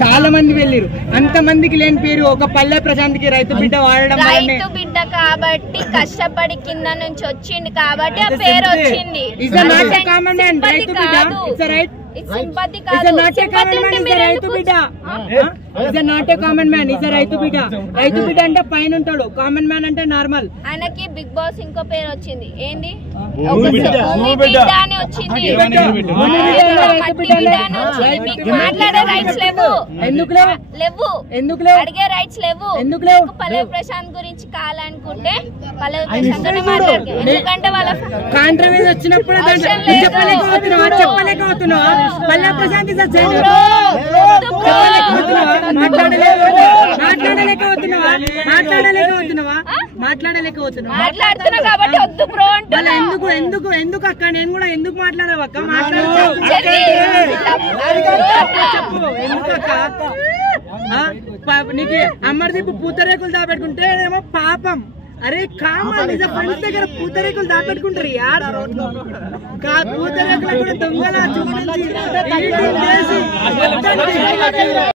చాలా మంది వెళ్ళిరు అంత మందికి లేని పేరు ఒక పల్లె ప్రశాంత్కి రైతు బిడ్డ వాడడం రైతు బిడ్డ కాబట్టి కష్టపడి కింద నుంచి వచ్చింది కాబట్టి ఆ పేరు వచ్చింది. Is a not a common man రైతు బిడ్డ it's a right sympathy is కాదు a not a common man is a రైతు బిడ్డ is a not a common man is a రైతు బిడ్డ రైతు బిడ్డ అంటే పైన ఉంటాడు కామన్ మ్యాన్ అంటే నార్మల్. ఆయనకి బిగ్ బాస్ ఇంకో పేరు వచ్చింది ఏంది భూమి బిడ్డ అని వచ్చింది. మాట్లాడే రైట్స్ లేవు ఎందుకు లేవు ఎందుకు అడిగే రైట్స్ లేవు. ఎందుకు లేవు పల్లవి ప్రశాంత్ గురించి కావాలనుకుంటే పల్లవి ప్రశాంత్ మాట్లాడదు ఎందుకంటే వాళ్ళ కాంట్రవర్సీ వచ్చినప్పుడు చెప్పలేకపోతున్నావా పల్లె ప్రశాంత్ మాట్లాడుతున్నా కాబట్టి వద్దు బ్రో అంటున్నా. ఎందుకు ఎందుకు ఎందుకు అక్క నేను కూడా ఎందుకు మాట్లాడవు అక్క ఎందుకు అక్క నీకు అమర్దీప్ పూతరేకులు దాపెట్టుకుంటే ఏమో పాపం. అరే కామన్ నిజ ఫ్రెండ్స్ దగ్గర పూతరేకులు దాపెట్టుకుంటారు యార్ పూతరేకులు కూడా దొంగలా చూపించి